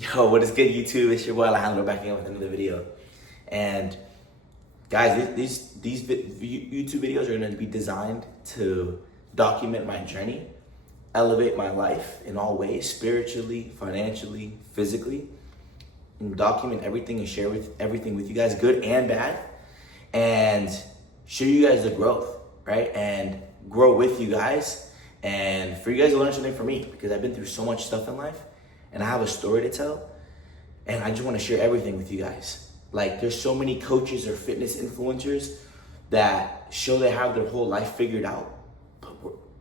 Yo, what is good, YouTube? It's your boy Alejandro back in with another video. And guys, these YouTube videos are going to be designed to document my journey, elevate my life in all ways, spiritually, financially, physically, and document everything and share everything with you guys, good and bad, and show you guys the growth, right? And grow with you guys, and for you guys to learn something from me, because I've been through so much stuff in life, and I have a story to tell, and I just want to share everything with you guys. Like, there's so many coaches or fitness influencers that show they have their whole life figured out, but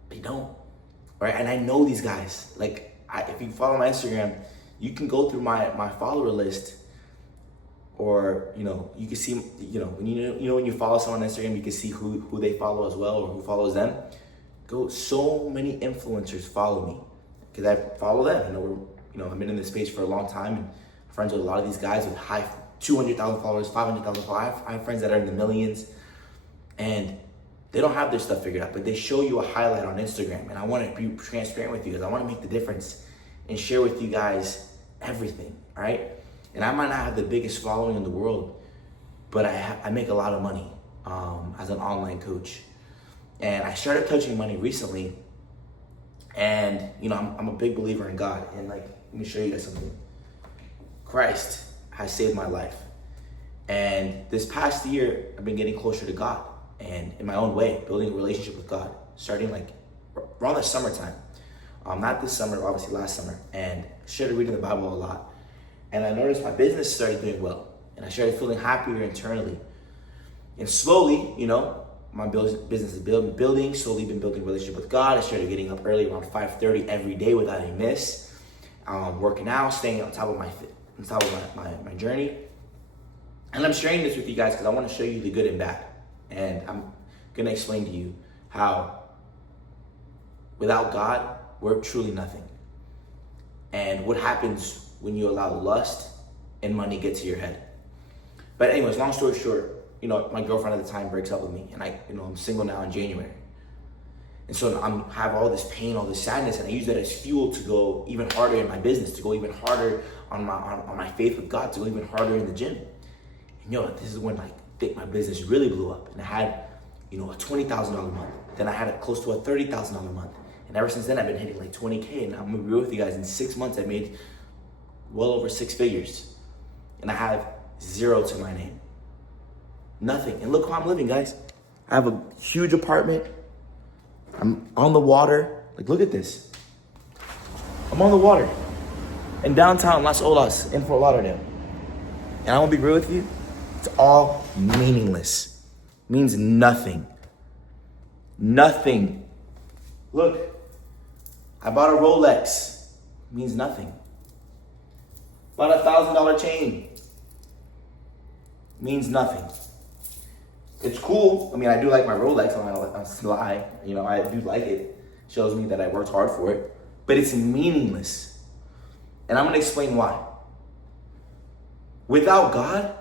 they don't, right? And I know these guys. Like, if you follow my Instagram, you can go through my follower list, or you can see when when you follow someone on Instagram, you can see who they follow as well, or who follows them. So many influencers follow me because I follow them. I've been in this space for a long time, and I'm friends with a lot of these guys with high 200,000 followers, 500,000 followers. I have friends that are in the millions, and they don't have their stuff figured out, but they show you a highlight on Instagram. And I want to be transparent with you guys. I want to make the difference and share with you guys everything, all right? And I might not have the biggest following in the world, but I make a lot of money as an online coach. And I started touching money recently, and I'm a big believer in God. And let me show you guys something. Christ has saved my life. And this past year, I've been getting closer to God, and in my own way, building a relationship with God, starting around the summertime. Not this summer, obviously last summer. And I started reading the Bible a lot. And I noticed my business started doing well. And I started feeling happier internally. And slowly, my business is building, slowly been building a relationship with God. I started getting up early around 5:30 every day without a miss. Working out, staying on top of my journey. And I'm sharing this with you guys because I want to show you the good and bad. And I'm going to explain to you how without God, we're truly nothing. And what happens when you allow lust and money get to your head. But anyways, long story short, my girlfriend at the time breaks up with me, and I'm single now in January. And so I have all this pain, all this sadness, and I use that as fuel to go even harder in my business, to go even harder on my faith with God, to go even harder in the gym. And this is when my business really blew up, and I had a $20,000 month. Then I had close to a $30,000 month, and ever since then I've been hitting $20K. And I'm gonna be real with you guys. In 6 months, I made well over 6 figures, and I have zero to my name. Nothing. And look how I'm living, guys. I have a huge apartment. I'm on the water. Look at this. I'm on the water in downtown Las Olas in Fort Lauderdale. And I want to be real with you. It's all meaningless. Means nothing. Nothing. Look, I bought a Rolex. Means nothing. Bought a $1,000 chain. Means nothing. It's cool. I do like my Rolex. I'm not gonna lie. I do like it. Shows me that I worked hard for it. But it's meaningless. And I'm gonna explain why. Without God,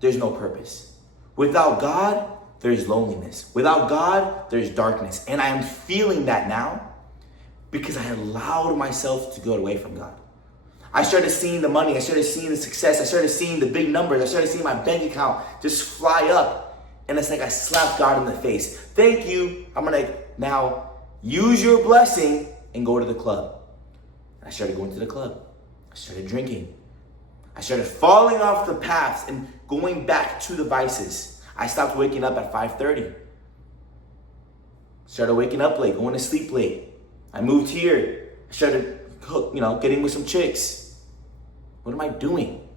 there's no purpose. Without God, there's loneliness. Without God, there's darkness. And I am feeling that now because I allowed myself to go away from God. I started seeing the money, I started seeing the success, I started seeing the big numbers, I started seeing my bank account just fly up. And it's like I slapped God in the face. Thank you. I'm gonna now use your blessing and go to the club. I started going to the club. I started drinking. I started falling off the paths and going back to the vices. I stopped waking up at 5:30. Started waking up late, going to sleep late. I moved here. I started getting with some chicks. What am I doing?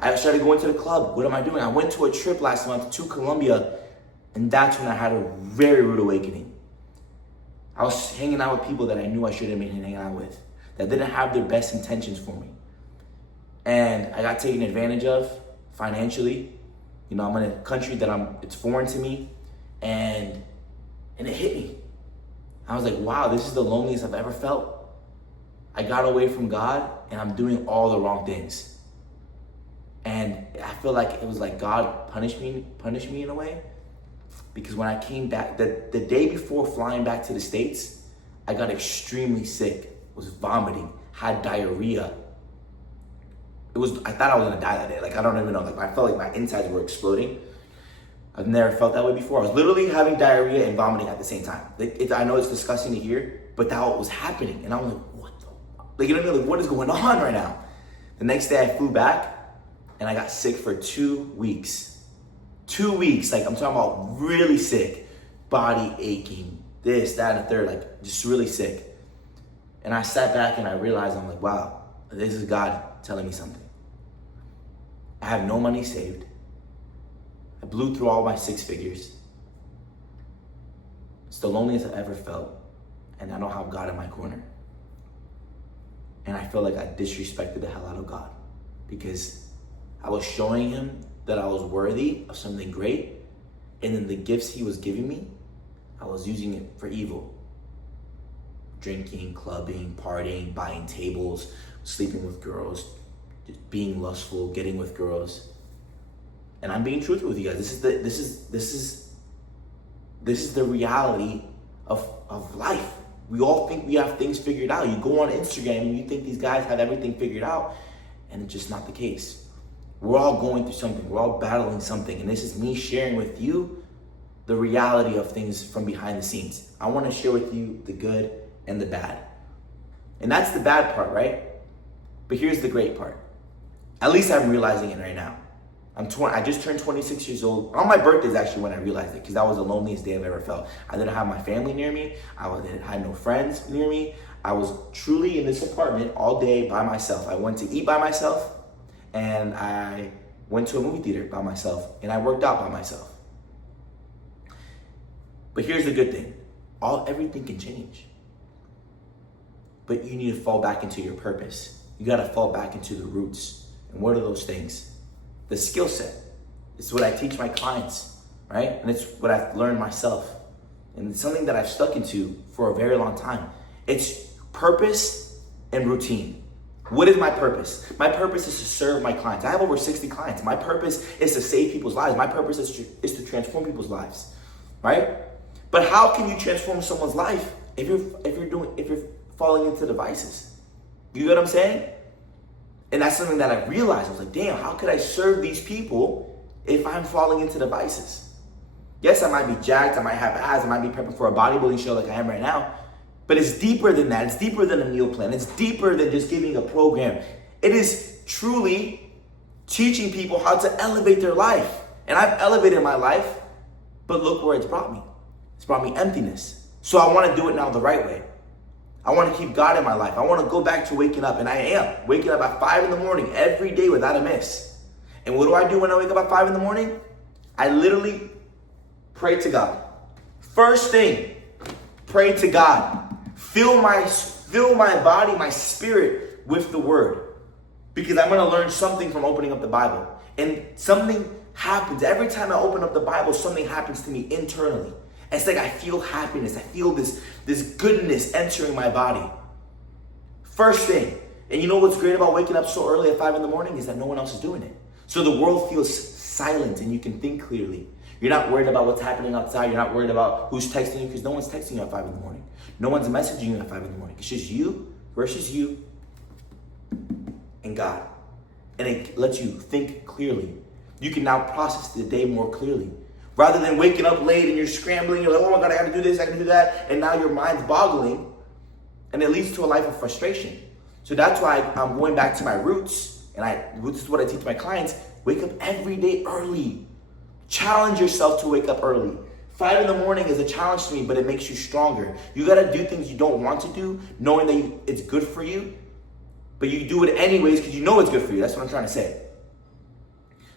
I started going to the club. What am I doing? I went to a trip last month to Colombia, and that's when I had a very rude awakening. I was hanging out with people that I knew I shouldn't have been hanging out with, that didn't have their best intentions for me. And I got taken advantage of financially. I'm in a country that it's foreign to me, and it hit me. I was like, wow, this is the loneliest I've ever felt. I got away from God, and I'm doing all the wrong things. And I feel like it was like God punished me in a way. Because when I came back, the day before flying back to the States, I got extremely sick, was vomiting, had diarrhea. I thought I was gonna die that day. Like, I don't even know. Like, I felt like my insides were exploding. I've never felt that way before. I was literally having diarrhea and vomiting at the same time. Like, I know it's disgusting to hear, but that was happening. And I was like, what the fuck? Like, you know what I mean? Like, what is going on right now? The next day I flew back and I got sick for 2 weeks. 2 weeks, like I'm talking about really sick. Body aching, this, that, and the third, like just really sick. And I sat back and I realized, I'm like, wow, this is God telling me something. I have no money saved. I blew through all my 6 figures. It's the loneliest I've ever felt. And I don't have God in my corner. And I feel like I disrespected the hell out of God because I was showing him that I was worthy of something great. And then the gifts he was giving me, I was using it for evil. Drinking, clubbing, partying, buying tables, sleeping with girls, just being lustful, getting with girls. And I'm being truthful with you guys. This is the reality of life. We all think we have things figured out. You go on Instagram and you think these guys have everything figured out, and it's just not the case. We're all going through something. We're all battling something. And this is me sharing with you the reality of things from behind the scenes. I want to share with you the good and the bad. And that's the bad part, right? But here's the great part. At least I'm realizing it right now. I just turned 26 years old. On my birthday is actually when I realized it, because that was the loneliest day I've ever felt. I didn't have my family near me. I had no friends near me. I was truly in this apartment all day by myself. I went to eat by myself, and I went to a movie theater by myself, and I worked out by myself. But here's the good thing. Everything can change. But you need to fall back into your purpose. You got to fall back into the roots. And what are those things? The skill set. It's what I teach my clients, right? And it's what I've learned myself. And it's something that I've stuck into for a very long time. It's purpose and routine. What is my purpose? My purpose is to serve my clients. I have over 60 clients. My purpose is to save people's lives. My purpose is to transform people's lives, right? But how can you transform someone's life if you're falling into the vices? You get what I'm saying? And that's something that I realized. I was like, damn, how could I serve these people if I'm falling into the vices? Yes, I might be jacked, I might have abs, I might be prepping for a bodybuilding show like I am right now. But it's deeper than that. It's deeper than a meal plan. It's deeper than just giving a program. It is truly teaching people how to elevate their life. And I've elevated my life, but look where it's brought me. It's brought me emptiness. So I want to do it now the right way. I want to keep God in my life. I want to go back to waking up, and I am waking up at 5 in the morning every day without a miss. And what do I do when I wake up at 5 in the morning? I literally pray to God. First thing, pray to God. Fill my body, my spirit with the word, because I'm going to learn something from opening up the Bible. And something happens every time I open up the Bible. Something happens to me internally. It's like I feel happiness. I feel this goodness entering my body. First thing. And you know what's great about waking up so early at 5 in the morning is that no one else is doing it. So the world feels silent and you can think clearly. You're not worried about what's happening outside. You're not worried about who's texting you, because no one's texting you at 5 in the morning. No one's messaging you at 5 in the morning. It's just you versus you and God. And it lets you think clearly. You can now process the day more clearly. Rather than waking up late and you're scrambling, you're like, oh my God, I gotta do this, I gotta do that. And now your mind's boggling, and it leads to a life of frustration. So that's why I'm going back to my roots, and this is what I teach my clients. Wake up every day early. Challenge yourself to wake up early. 5 in the morning is a challenge to me, but it makes you stronger. You gotta do things you don't want to do, knowing that it's good for you, but you do it anyways because you know it's good for you. That's what I'm trying to say.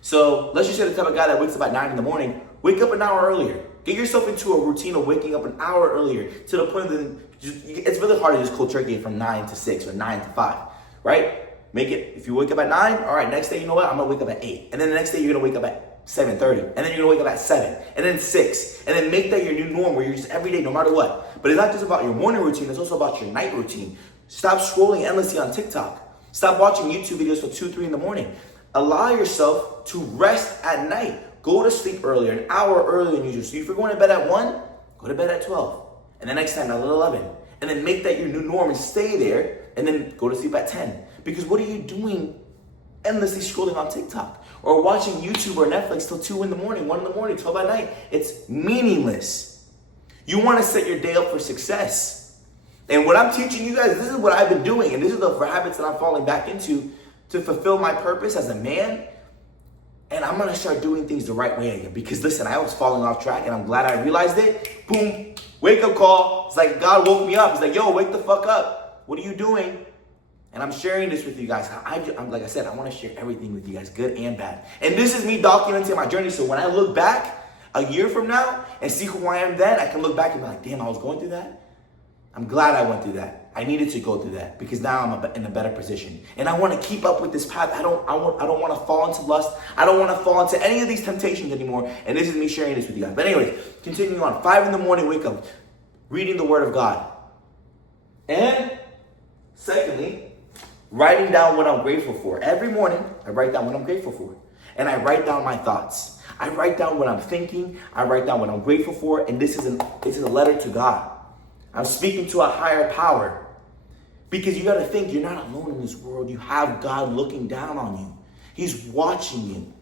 So let's just say the type of guy that wakes up at 9 in the morning, wake up an hour earlier. Get yourself into a routine of waking up an hour earlier, to the point that it's really hard to just cold turkey from 9 to 6 or 9 to 5, right? Make it, if you wake up at 9, all right, next day, you know what? I'm gonna wake up at 8. And then the next day, you're gonna wake up at 7:30. And then you're gonna wake up at 7. And then 6. And then make that your new norm where you're just every day, no matter what. But it's not just about your morning routine, it's also about your night routine. Stop scrolling endlessly on TikTok. Stop watching YouTube videos till 2, 3 in the morning. Allow yourself to rest at night. Go to sleep earlier, an hour earlier than usual. So if you're going to bed at 1, go to bed at 12. And the next time at 11. And then make that your new norm and stay there. And then go to sleep at 10. Because what are you doing endlessly scrolling on TikTok or watching YouTube or Netflix till 2 in the morning, 1 in the morning, 12 at night. It's meaningless. You want to set your day up for success. And what I'm teaching you guys, this is what I've been doing, and this is the habits that I'm falling back into to fulfill my purpose as a man. And I'm gonna start doing things the right way again. Because listen, I was falling off track and I'm glad I realized it. Boom, wake up call. It's like God woke me up. It's like, yo, wake the fuck up. What are you doing? And I'm sharing this with you guys. I'm like I said, I wanna share everything with you guys, good and bad. And this is me documenting my journey. So when I look back a year from now and see who I am then, I can look back and be like, damn, I was going through that. I'm glad I went through that. I needed to go through that because now I'm in a better position. And I want to keep up with this path. I don't want to fall into lust. I don't want to fall into any of these temptations anymore. And this is me sharing this with you guys. But anyways, continuing on. 5 in the morning, wake up, reading the Word of God. And secondly, writing down what I'm grateful for. Every morning, I write down what I'm grateful for. And I write down my thoughts. I write down what I'm thinking. I write down what I'm grateful for. And this is a letter to God. I'm speaking to a higher power. Because you got to think, you're not alone in this world. You have God looking down on you. He's watching you.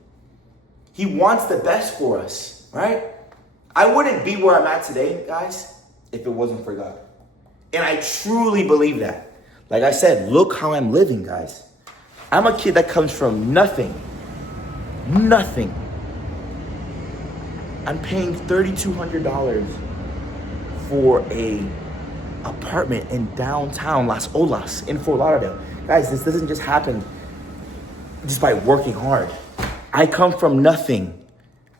He wants the best for us, right? I wouldn't be where I'm at today, guys, if it wasn't for God. And I truly believe that. Like I said, look how I'm living, guys. I'm a kid that comes from nothing. Nothing. I'm paying $3,200 for a apartment in downtown Las Olas in Fort Lauderdale. Guys, this doesn't just happen just by working hard. I come from nothing.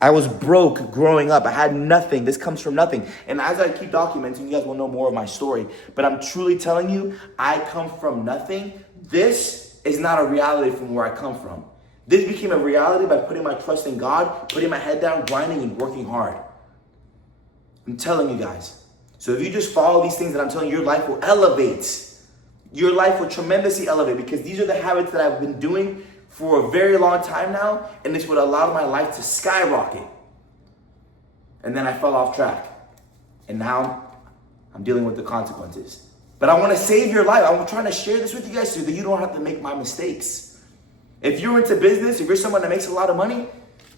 I was broke growing up. I had nothing. This comes from nothing. And as I keep documenting, you guys will know more of my story. But I'm truly telling you, I come from nothing. This is not a reality from where I come from. This became a reality by putting my trust in God, putting my head down, grinding, and working hard. I'm telling you guys. So if you just follow these things that I'm telling you, your life will elevate. Your life will tremendously elevate because these are the habits that I've been doing for a very long time now, and this would allow my life to skyrocket. And then I fell off track. And now I'm dealing with the consequences. But I want to save your life. I'm trying to share this with you guys so that you don't have to make my mistakes. If you're into business, if you're someone that makes a lot of money,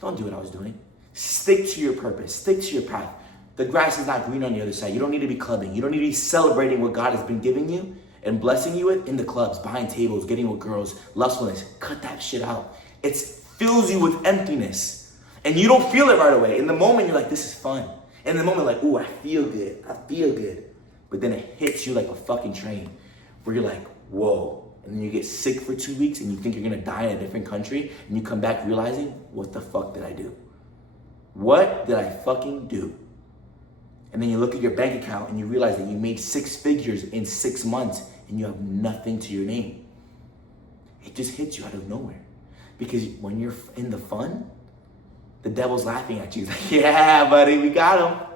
don't do what I was doing. Stick to your purpose. Stick to your path. The grass is not green on the other side. You don't need to be clubbing. You don't need to be celebrating what God has been giving you and blessing you with in the clubs, behind tables, getting with girls, lustfulness. Cut that shit out. It fills you with emptiness. And you don't feel it right away. In the moment, you're like, this is fun. In the moment, like, ooh, I feel good. I feel good. But then it hits you like a fucking train where you're like, whoa. And then you get sick for 2 weeks and you think you're going to die in a different country. And you come back realizing, what the fuck did I do? What did I fucking do? And then you look at your bank account and you realize that you made 6 figures in 6 months and you have nothing to your name. It just hits you out of nowhere. Because when you're in the fun, the devil's laughing at you. He's like, yeah, buddy, we got him.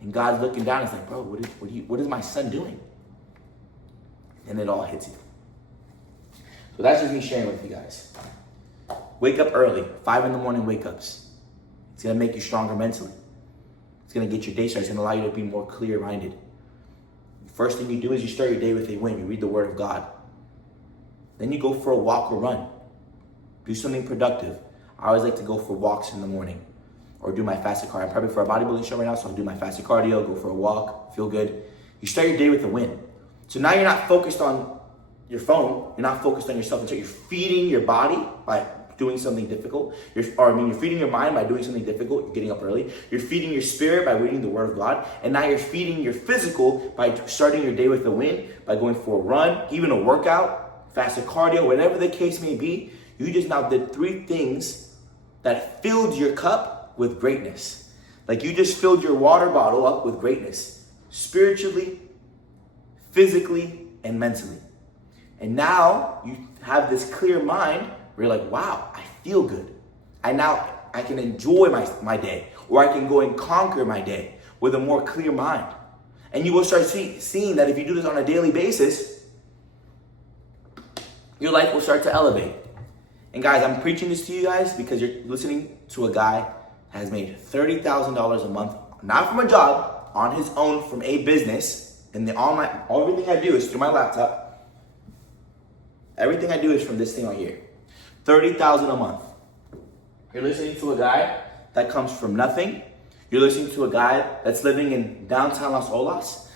And God's looking down. It's like, bro, what is my son doing? And it all hits you. So that's just me sharing with you guys. Wake up early. 5 in the morning wake-ups. It's going to make you stronger mentally. It's going to get your day started. It's going to allow you to be more clear-minded. First thing you do is you start your day with a win. You read the Word of God. Then you go for a walk or run. Do something productive. I always like to go for walks in the morning or do my fasted cardio. I'm prepping for a bodybuilding show right now, so I'll do my fasted cardio, go for a walk, feel good. You start your day with a win. So now you're not focused on your phone. You're not focused on yourself until you're feeding your body by doing something difficult. You're feeding your mind by doing something difficult. You're getting up early. You're feeding your spirit by reading the Word of God. And now you're feeding your physical by starting your day with a win, by going for a run, even a workout, fasted cardio, whatever the case may be. You just now did 3 things that filled your cup with greatness. Like you just filled your water bottle up with greatness, spiritually, physically, and mentally. And now you have this clear mind where you're like, wow, I feel good. I can enjoy my day, or I can go and conquer my day with a more clear mind. And you will start seeing that if you do this on a daily basis, your life will start to elevate. And guys, I'm preaching this to you guys because you're listening to a guy that has made $30,000 a month, not from a job, on his own from a business. And everything I do is through my laptop. Everything I do is from this thing right here. $30,000 a month. You're listening to a guy that comes from nothing. You're listening to a guy that's living in downtown Las Olas.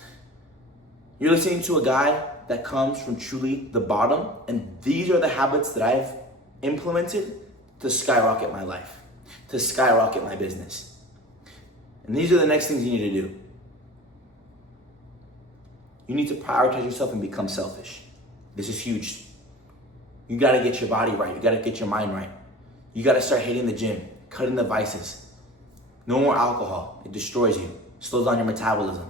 You're listening to a guy that comes from truly the bottom. And these are the habits that I've implemented to skyrocket my life, to skyrocket my business. And these are the next things you need to do. You need to prioritize yourself and become selfish. This is huge. You gotta get your body right. You gotta get your mind right. You gotta start hitting the gym, cutting the vices. No more alcohol. It destroys you, slows down your metabolism.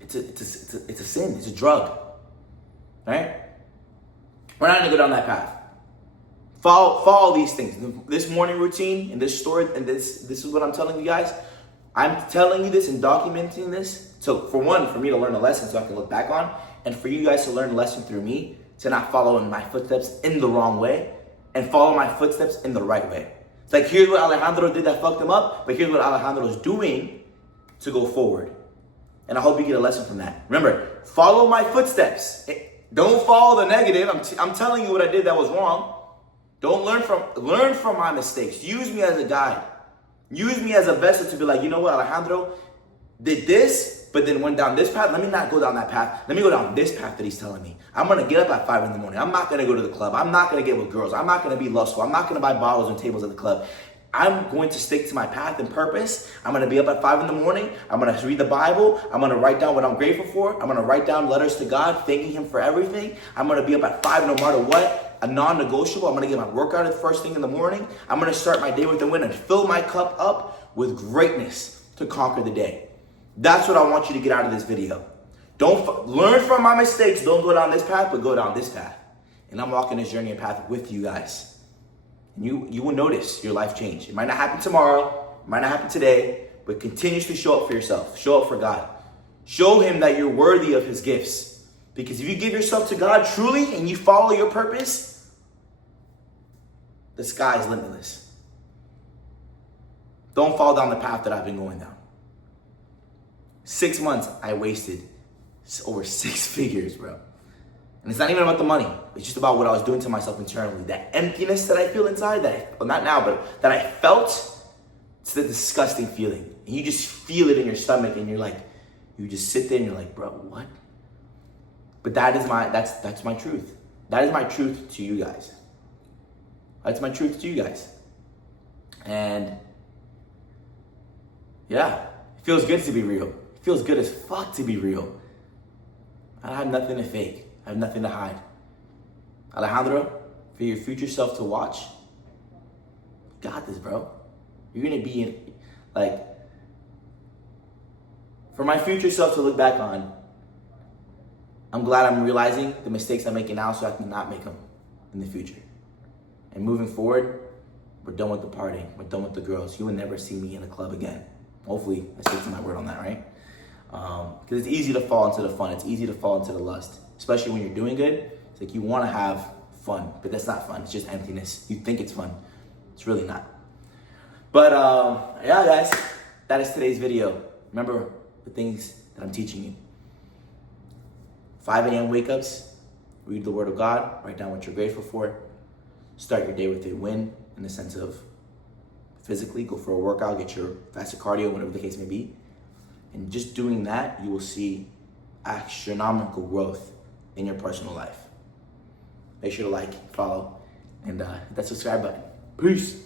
It's a sin. It's a drug, right? We're not gonna go down that path. Follow these things. This morning routine and this story, and this is what I'm telling you guys. I'm telling you this and documenting this. So for one, for me to learn a lesson so I can look back on, and for you guys to learn a lesson through me, to not follow in my footsteps in the wrong way and follow my footsteps in the right way. It's like, here's what Alejandro did that fucked him up, but here's what Alejandro is doing to go forward. And I hope you get a lesson from that. Remember, follow my footsteps. Don't follow the negative. I'm telling you what I did that was wrong. Don't learn from my mistakes. Use me as a guide. Use me as a vessel to be like, you know what, Alejandro did this, but then went down this path. Let me not go down that path. Let me go down this path that he's telling me. I'm going to get up at 5 in the morning. I'm not going to go to the club. I'm not going to get with girls. I'm not going to be lustful. I'm not going to buy bottles and tables at the club. I'm going to stick to my path and purpose. I'm going to be up at 5 in the morning. I'm going to read the Bible. I'm going to write down what I'm grateful for. I'm going to write down letters to God, thanking him for everything. I'm going to be up at 5 no matter what. A non-negotiable. I'm going to get my workout at the first thing in the morning. I'm going to start my day with a win and fill my cup up with greatness to conquer the day. That's what I want you to get out of this video. Don't learn from my mistakes. Don't go down this path, but go down this path. And I'm walking this journey and path with you guys. And you will notice your life change. It might not happen tomorrow. It might not happen today. But continuously show up for yourself. Show up for God. Show him that you're worthy of his gifts. Because if you give yourself to God truly and you follow your purpose, the sky is limitless. Don't fall down the path that I've been going down. 6 months, I wasted over 6 figures, bro. And it's not even about the money. It's just about what I was doing to myself internally. That emptiness that I feel inside, not now, but that I felt, it's the disgusting feeling. And you just feel it in your stomach and you're like, you just sit there and you're like, bro, what? But that's my truth. That is my truth to you guys. That's my truth to you guys. And yeah, it feels good to be real. It feels good as fuck to be real. I have nothing to fake. I have nothing to hide. Alejandro, for your future self to watch, you got this, bro. You're gonna be in, for my future self to look back on, I'm glad I'm realizing the mistakes I'm making now so I can not make them in the future. And moving forward, we're done with the partying. We're done with the girls. You will never see me in a club again. Hopefully, I stick to my word on that, right? Because it's easy to fall into the fun. It's easy to fall into the lust, especially when you're doing good. It's like you want to have fun, but that's not fun. It's just emptiness. You think it's fun. It's really not. But yeah, guys, that is today's video. Remember the things that I'm teaching you. 5 a.m. wake-ups, read the Word of God, write down what you're grateful for. Start your day with a win in the sense of physically, go for a workout, get your faster cardio, whatever the case may be. And just doing that, you will see astronomical growth in your personal life. Make sure to like, follow, and hit that subscribe button. Peace.